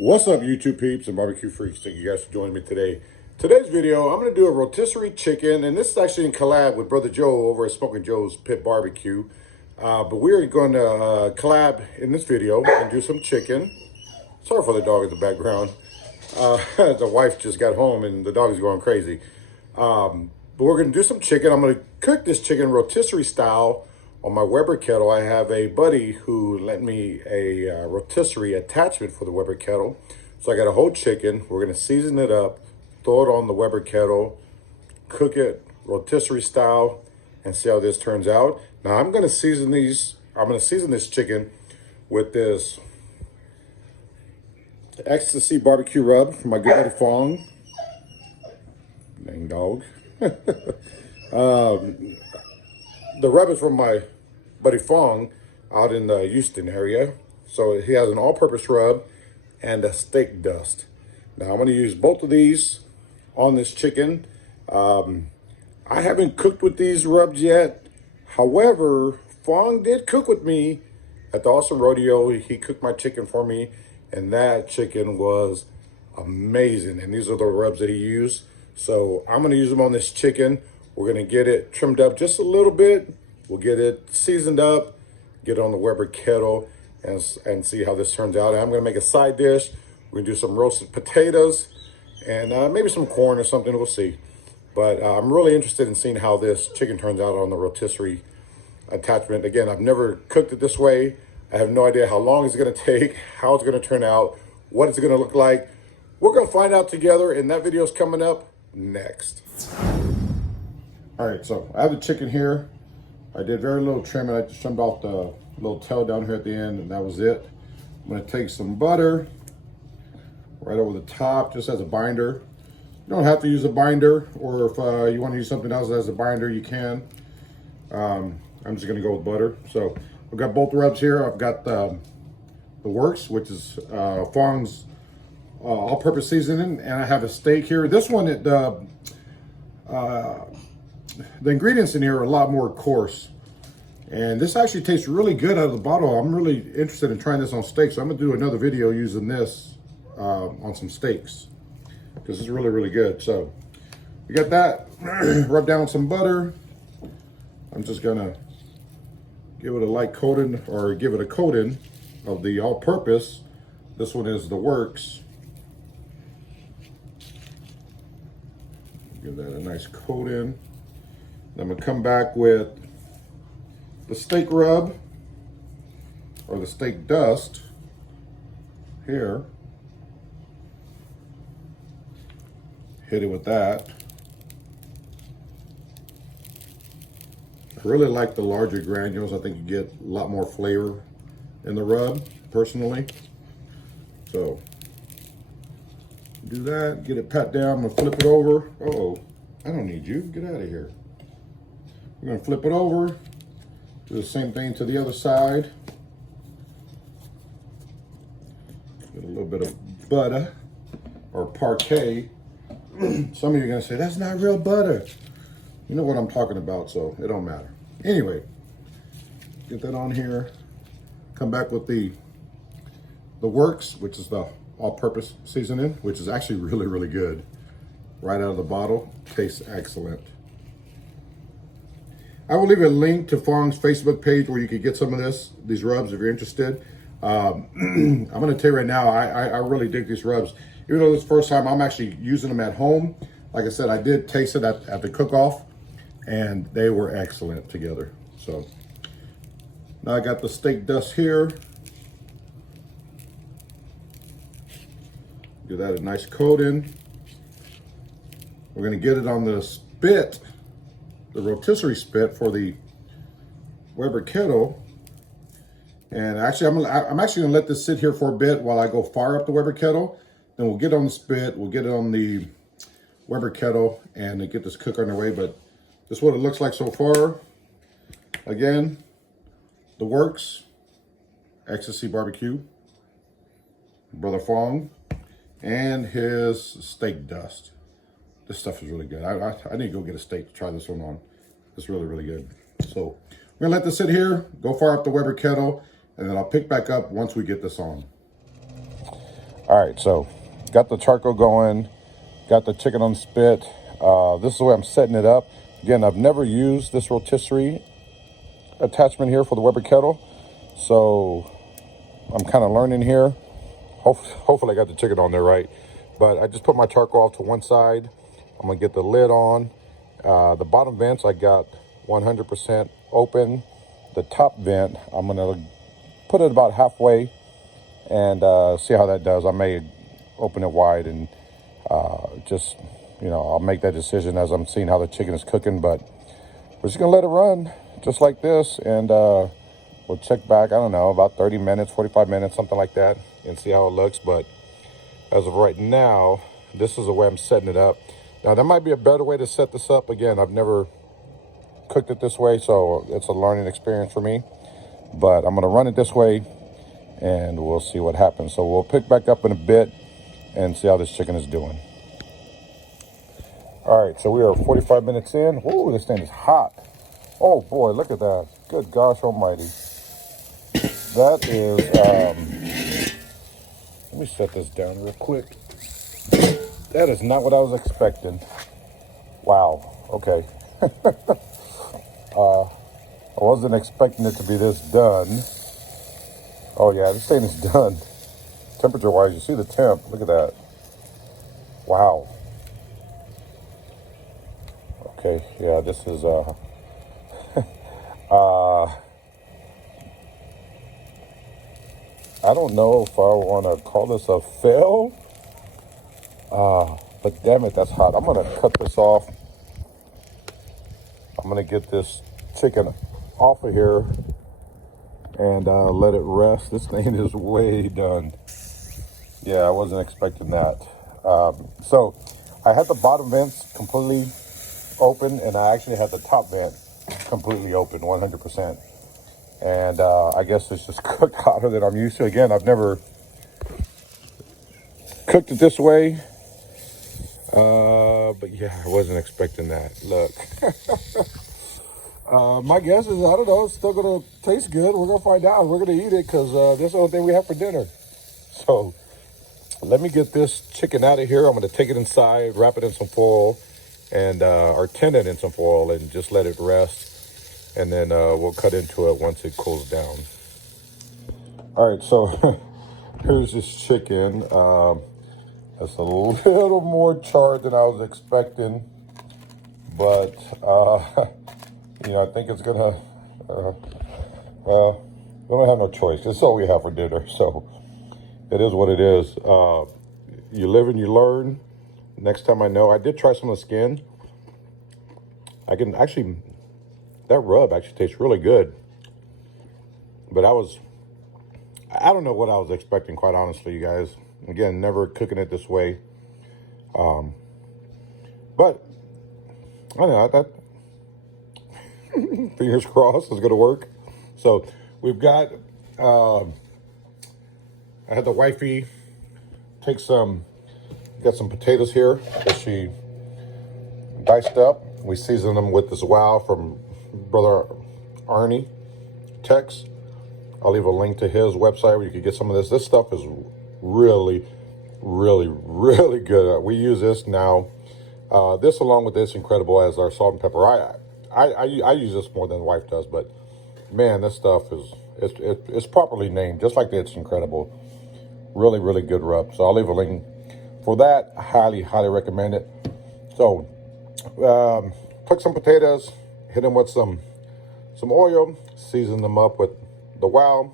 What's up, YouTube peeps and barbecue freaks? Thank you guys for joining me today. Today's video, I'm going to do a rotisserie chicken, and this is actually in collab with Brother Joe over at Smokin Joe's Pit Barbecue. But we're going to collab in this video and do some chicken. Sorry for the dog in the background. The wife just got home and the dog is going crazy. But we're going to do some chicken. I'm going to cook this chicken rotisserie style on my Weber kettle. I have a buddy who lent me a rotisserie attachment for the Weber kettle. So I got a whole chicken. We're going to season it up, throw it on the Weber kettle, cook it rotisserie style, and see how this turns out. Now I'm going to season these. I'm going to season this chicken with this Ecstasy barbecue rub from my good buddy Phong. Dang dog. The rub is from my buddy Phong out in the Houston area. So he has an all-purpose rub and a steak dust. Now I'm going to use both of these on this chicken. I haven't cooked with these rubs yet. However, Phong did cook with me at the Awesome Rodeo. He cooked my chicken for me, and that chicken was amazing. And these are the rubs that he used. So I'm going to use them on this chicken. We're going to get it trimmed up just a little bit. We'll get it seasoned up, get it on the Weber kettle, and see how this turns out. And I'm going to make a side dish. We're going to do some roasted potatoes and maybe some corn or something. We'll see. But I'm really interested in seeing how this chicken turns out on the rotisserie attachment. Again, I've never cooked it this way. I have no idea how long it's going to take, how it's going to turn out, what it's going to look like. We're going to find out together, and that video is coming up next. All right, so I have the chicken here. I did very little trimming. I just trimmed off the little tail down here at the end, and that was it. I'm gonna take some butter right over the top, just as a binder. You don't have to use a binder, or if you want to use something else as a binder, you can. I'm just gonna go with butter. So I've got both rubs here. I've got the Works, which is Fong's all-purpose seasoning, and I have a steak here. This one, the ingredients in here are a lot more coarse, and this actually tastes really good out of the bottle. I'm really interested in trying this on steak, so I'm gonna do another video using this on some steaks because it's really, really good. So you got that. Rub down with some butter. I'm just gonna give it a light coating, or give it a coating of the all-purpose. This one is the Works. Give that a nice coating. I'm gonna come back with the steak rub, or the steak dust here. Hit it with that. I really like the larger granules. I think you get a lot more flavor in the rub, personally. So do that, get it pat down. I'm gonna flip it over. Uh-oh, I don't need you, get out of here. We're gonna flip it over, do the same thing to the other side. Get a little bit of butter, or parquet. Some of you are gonna say, that's not real butter. You know what I'm talking about, so it don't matter. Anyway, get that on here. Come back with the Works, which is the all-purpose seasoning, which is actually really, really good. Right out of the bottle, tastes excellent. I will leave a link to Fong's Facebook page where you can get some of these rubs if you're interested. I'm gonna tell you right now, I really dig these rubs. Even though this is the first time I'm actually using them at home, like I said, I did taste it at the cook-off, and they were excellent together. So now I got the steak dust here. Give that a nice coating. We're gonna get it on the spit, the rotisserie spit for the Weber kettle. And actually, I'm actually gonna let this sit here for a bit while I go fire up the Weber kettle. Then we'll get on the spit, we'll get it on the Weber kettle, and get this cook underway. But this is what it looks like so far. Again, the Works, Ecstasy barbecue, Brother Phong, and his steak dust. This stuff is really good. I need to go get a steak to try this one on. It's really, really good. So we're gonna let this sit here, go fire up the Weber kettle, and then I'll pick back up once we get this on. All right, so got the charcoal going, got the chicken on the spit. This is the way I'm setting it up. Again, I've never used this rotisserie attachment here for the Weber kettle, so I'm kind of learning here. Hopefully I got the chicken on there right. But I just put my charcoal off to one side. I'm gonna get the lid on. The bottom vents I got 100% open. The top vent, I'm gonna put it about halfway and see how that does. I may open it wide and just, I'll make that decision as I'm seeing how the chicken is cooking, but we're just gonna let it run just like this, and we'll check back, I don't know, about 30 minutes, 45 minutes, something like that, and see how it looks. But as of right now, this is the way I'm setting it up. Now, there might be a better way to set this up. Again, I've never cooked it this way, so it's a learning experience for me. But I'm gonna run it this way, and we'll see what happens. So we'll pick back up in a bit and see how this chicken is doing. All right, so we are 45 minutes in. Ooh, this thing is hot. Oh boy, look at that. Good gosh almighty. That is, let me set this down real quick. That is not what I was expecting. Wow, okay. I wasn't expecting it to be this done. Oh yeah, this thing is done. Temperature-wise, you see the temp. Look at that. Wow. Okay, yeah, this is, I don't know if I want to call this a fail, but damn it, that's hot. I'm going to cut this off. I'm going to get this chicken off of here and let it rest. This thing is way done. Yeah, I wasn't expecting that. So I had the bottom vents completely open, and I actually had the top vent completely open, 100%. And I guess it's just cooked hotter than I'm used to. Again, I've never cooked it this way. But yeah, I wasn't expecting that. Look. My guess is, I don't know, it's still going to taste good. We're going to find out. We're going to eat it because this is the only thing we have for dinner. So let me get this chicken out of here. I'm going to take it inside, wrap it in some foil, and or tin it in some foil, and just let it rest. And then we'll cut into it once it cools down. All right, so here's this chicken. It's a little more charred than I was expecting, but I think it's gonna. We don't have no choice. It's all we have for dinner, so it is what it is. You live and you learn. Next time I know, I did try some of the skin. I can actually. That rub actually tastes really good. But I don't know what I was expecting, quite honestly, you guys. Again, never cooking it this way. But, I don't know, that fingers crossed is gonna work. So, we've got, I had the wifey take got some potatoes here that she diced up. We seasoned them with this WOW from Brother ArnieTex. I'll leave a link to his website where you can get some of this. This stuff is really, really, really good. We use this now. This along with this incredible as our salt and pepper. I use this more than the wife does, but man, this stuff it's properly named, just like It's Incredible. Really, really good rub. So I'll leave a link for that. Highly, highly recommend it. So took some potatoes, hit them with some oil, season them up with the WOW.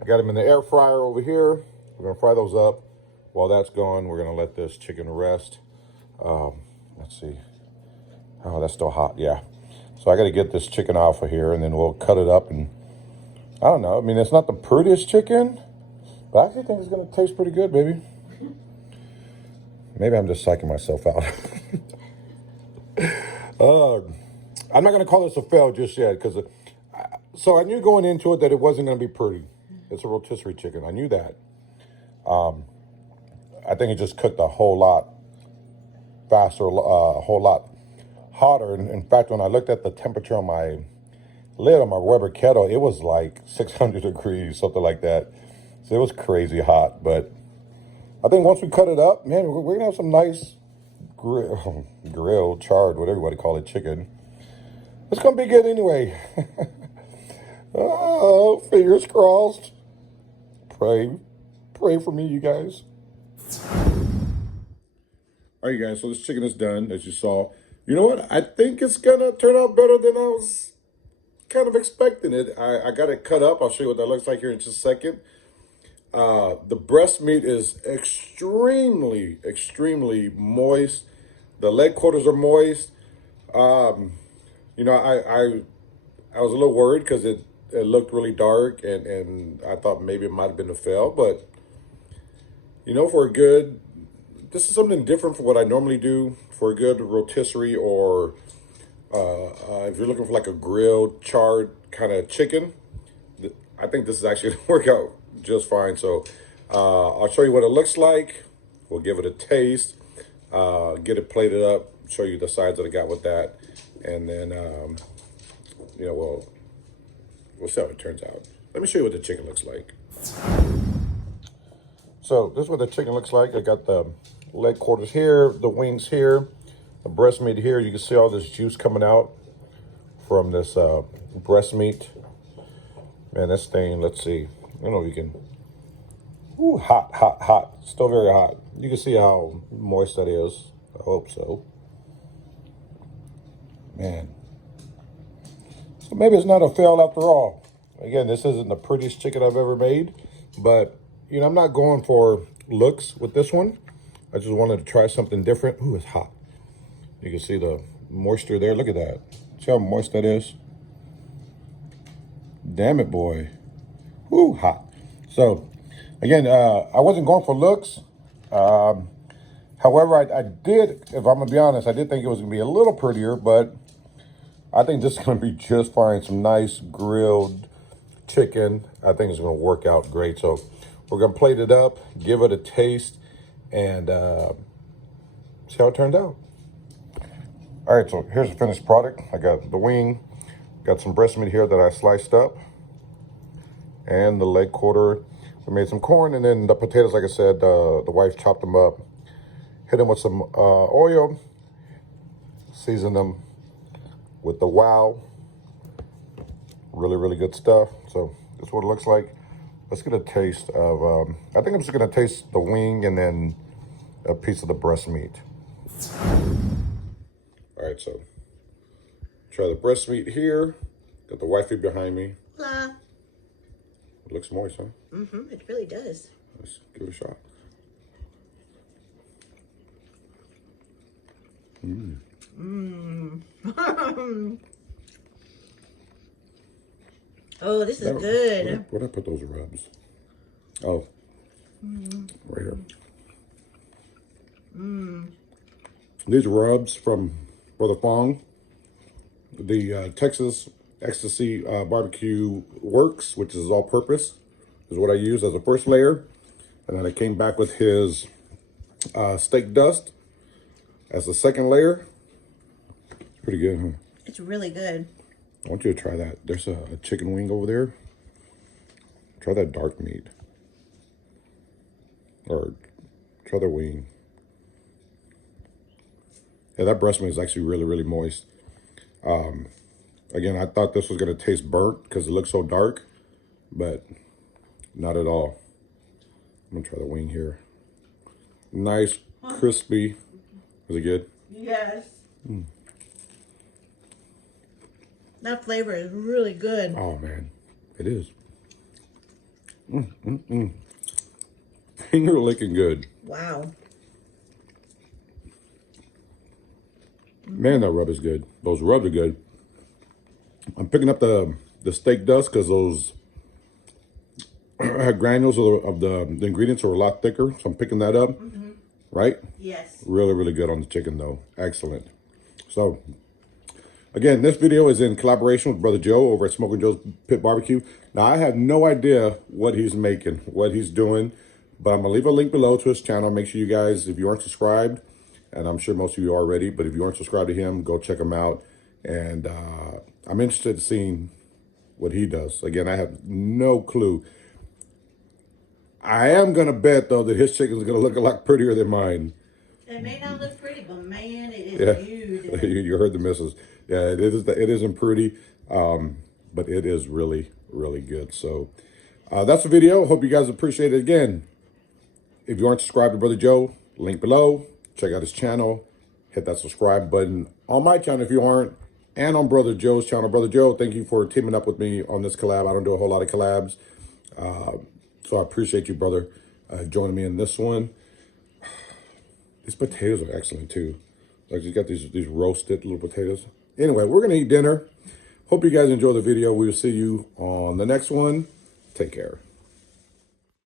I got them in the air fryer over here. We're gonna fry those up. While that's going, we're gonna let this chicken rest. Let's see. Oh, that's still hot, yeah. So I gotta get this chicken off of here, and then we'll cut it up. And I don't know, I mean, it's not the prettiest chicken, but I actually think it's gonna taste pretty good, baby. Maybe I'm just psyching myself out. I'm not gonna call this a fail just yet, because so I knew going into it that it wasn't gonna be pretty. It's a rotisserie chicken, I knew that. I think it just cooked a whole lot faster, a whole lot hotter. And in fact, when I looked at the temperature on my lid on my Weber kettle, it was like 600 degrees, something like that. So it was crazy hot, but I think once we cut it up, man, we're gonna have some nice grilled, charred, whatever you want to call it, chicken. It's gonna be good anyway. Oh, fingers crossed. Pray for me, you guys. All right, guys, so this chicken is done, as you saw. You know what? I think it's gonna turn out better than I was kind of expecting it. I got it cut up. I'll show you what that looks like here in just a second. The breast meat is extremely moist. The leg quarters are moist. You know, I was a little worried because it looked really dark, and I thought maybe it might have been a fail, but you know, this is something different from what I normally do. For a good rotisserie, or if you're looking for like a grilled, charred kind of chicken, I think this is actually gonna work out just fine. So I'll show you what it looks like. We'll give it a taste, get it plated up, show you the sides that I got with that, and then you know, we'll see how it turns out. Let me show you what the chicken looks like. So this is what the chicken looks like. I got the leg quarters here, the wings here, the breast meat here. You can see all this juice coming out from this breast meat. Man, this thing, let's see. I don't know if you can. Ooh, hot. Still very hot. You can see how moist that is. I hope so. Man. So maybe it's not a fail after all. Again, this isn't the prettiest chicken I've ever made, but you know, I'm not going for looks with this one. I just wanted to try something different. Ooh, it's hot. You can see the moisture there. Look at that. See how moist that is? Damn it, boy. Ooh, hot. So, again, I wasn't going for looks. However, I did, if I'm going to be honest, I did think it was going to be a little prettier, but I think this is going to be just fine. Some nice grilled chicken. I think it's going to work out great. So, we're going to plate it up, give it a taste, and see how it turned out. All right, so here's the finished product. I got the wing, got some breast meat here that I sliced up, and the leg quarter. We made some corn, and then the potatoes, like I said, the wife chopped them up, hit them with some oil, seasoned them with the WOW. Really good stuff. So this is what it looks like. Let's get a taste of, I think I'm just gonna taste the wing and then a piece of the breast meat. All right, so try the breast meat here. Got the wifey behind me. Hola. It looks moist, huh? Mm-hmm, it really does. Let's give it a shot. Oh, this is good. Where'd I put those rubs? Oh, right here. These rubs from the Phong, the Texas Ecstasy barbecue works, which is all purpose, is what I use as a first layer. And then I came back with his steak dust as the second layer. Pretty good, huh? It's really good. I want you to try that. There's a chicken wing over there. Try that dark meat. Or try the wing. Yeah, that breast meat is actually really moist. Again, I thought this was going to taste burnt because it looks so dark, but not at all. I'm going to try the wing here. Nice, crispy. Is it good? Yes. That flavor is really good. Oh, man. It is. Finger licking good. Wow. Man, that rub is good. Those rubs are good. I'm picking up the steak dust because those granules of the ingredients are a lot thicker. So I'm picking that up. Right? Yes. Really good on the chicken, though. Excellent. So, again, this video is in collaboration with Brother Joe over at Smokin Joe's Pit Barbecue. Now, I have no idea what he's making, what he's doing, but I'm going to leave a link below to his channel. Make sure you guys, if you aren't subscribed, and I'm sure most of you are already, but if you aren't subscribed to him, go check him out. And I'm interested in seeing what he does. Again, I have no clue. I am gonna bet though that his chicken is gonna look a lot prettier than mine. It may not look pretty, but man, it Yeah, is good. you heard the missus. Yeah, it is. It isn't pretty, but it is really, really good. So that's the video. Hope you guys appreciate it. Again, if you aren't subscribed to Brother Joe, link below. Check out his channel. Hit that subscribe button on my channel if you aren't, and on Brother Joe's channel. Brother Joe, thank you for teaming up with me on this collab. I don't do a whole lot of collabs, so I appreciate you, brother, joining me in this one. These potatoes are excellent too. Like you got these roasted little potatoes. Anyway, we're gonna eat dinner. Hope you guys enjoy the video. We will see you on the next one. Take care.